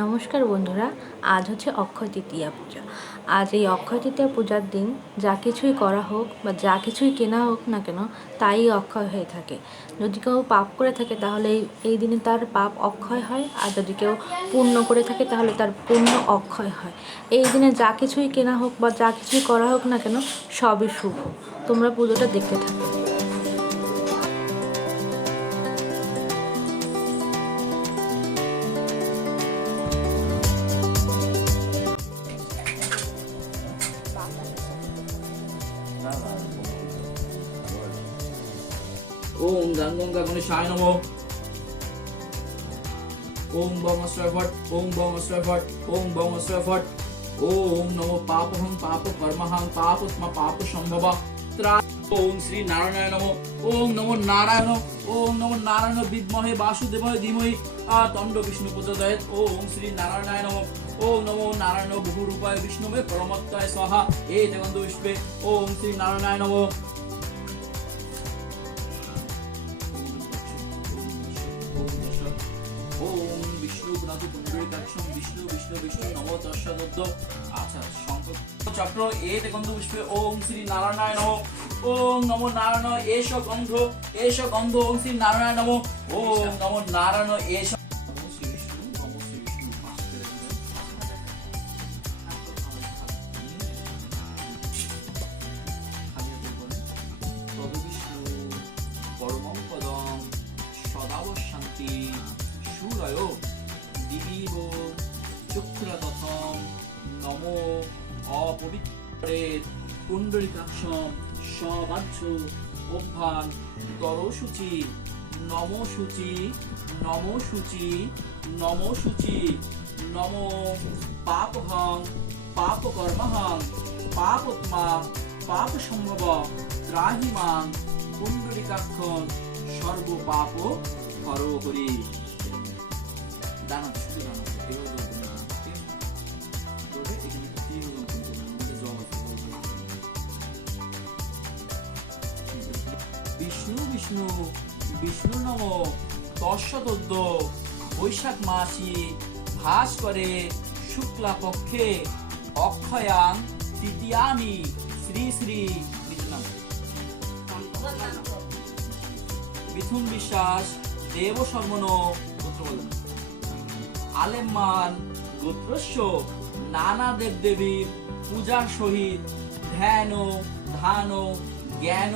নমস্কার বন্ধুরা, আজ হচ্ছে অক্ষয় তৃতীয়া পূজা। আজ এই অক্ষয় তৃতীয়া পূজার দিন যা কিছুই করা হোক বা যা কিছুই কেনা হোক না কেন, তাই অক্ষয় হয়ে থাকে। যদি কেউ পাপ করে থাকে তাহলে এই দিনে তার পাপ অক্ষয় হয়, আর যদি কেউ পুণ্য করে থাকে তাহলে তার পুণ্য অক্ষয় হয়। এই দিনে যা কিছুই কেনা হোক বা যা কিছুই করা হোক না কেন, সবই শুভ। তোমরা পুজোটা দেখতে থাকো। ওম গঙ্গা গণেশায় নমঃ। ওম বমস্রয় ফট, ওম বমস্রয় ফট, ওম বমস্রয় ফট। ওম নমো পাপহং পাপ কর্মহং পাপোত্মা পাপ সম্ভব ত্রা। ওম শ্রী নারায়ণায় নমঃ। ওম নমো নারায়ণ, ওম নমো নারায়ণ বিদ্মহে বাসুদেবায় ধীমহি তন্ড বিষ্ণু প্রচোদয়াৎ। ওম শ্রী নারায়ণায় নমঃ। ওম নমো নারায়ণ বহুরূপায় বিষ্ণুমে পরমত্তায় স্বাহা। এ জগন্ত বিষ্ণে। ওম শ্রী নারায়ণায় নমঃ। ওম বিষ্ণু গুণাতু পুণ্ডরীকাক্ষং বিষ্ণু বিষ্ণু বিষ্ণু নমো তস্যাদ্য। আচ্ছা, শঙ্খ চক্র এতে গন্ধ পুষ্পে। ওম শ্রী নারায়ণায় নমঃ। ওম নমো নারায়ণ এষ গন্ধ, এষ গন্ধ। ওম শ্রী নারায়ণায় নমঃ। ওম নমো নারায়ণ এষ। নমো শ্রী বিষ্ণু, নমো শ্রী বিষ্ণু। তদু বিষ্ণু পরমং পদং সদাবশান্তি সুরয় দিবিব চক্ষুরাতথম নমো অপবিত্রে পুণ্ডরীকাক্ষম সবাহ্য অভ্যান তরশুচি নমো শুচি নমো শুচি নমো শুচি নমো পাপহং পাপকর্মহং পাপোত্মা পাপ সম্ভব ত্রাহি মাং পুণ্ডরীকাক্ষম সর্ব পাপ হর হরি। দানা শুধু দানা এভাবে এখানে জল আছে। বিষ্ণু বিষ্ণু বিষ্ণু নম তস্যদ্য। বৈশাখ মাসি ভাস করে শুক্লা পক্ষে অক্ষয়াং তৃতীয়ানি শ্রী শ্রী মিথুন বিশ্বাস দেব শর্মণ আলেমান গোত্রস্য নানা দেব দেবীর পূজার সহিত ধ্যান ধান জ্ঞান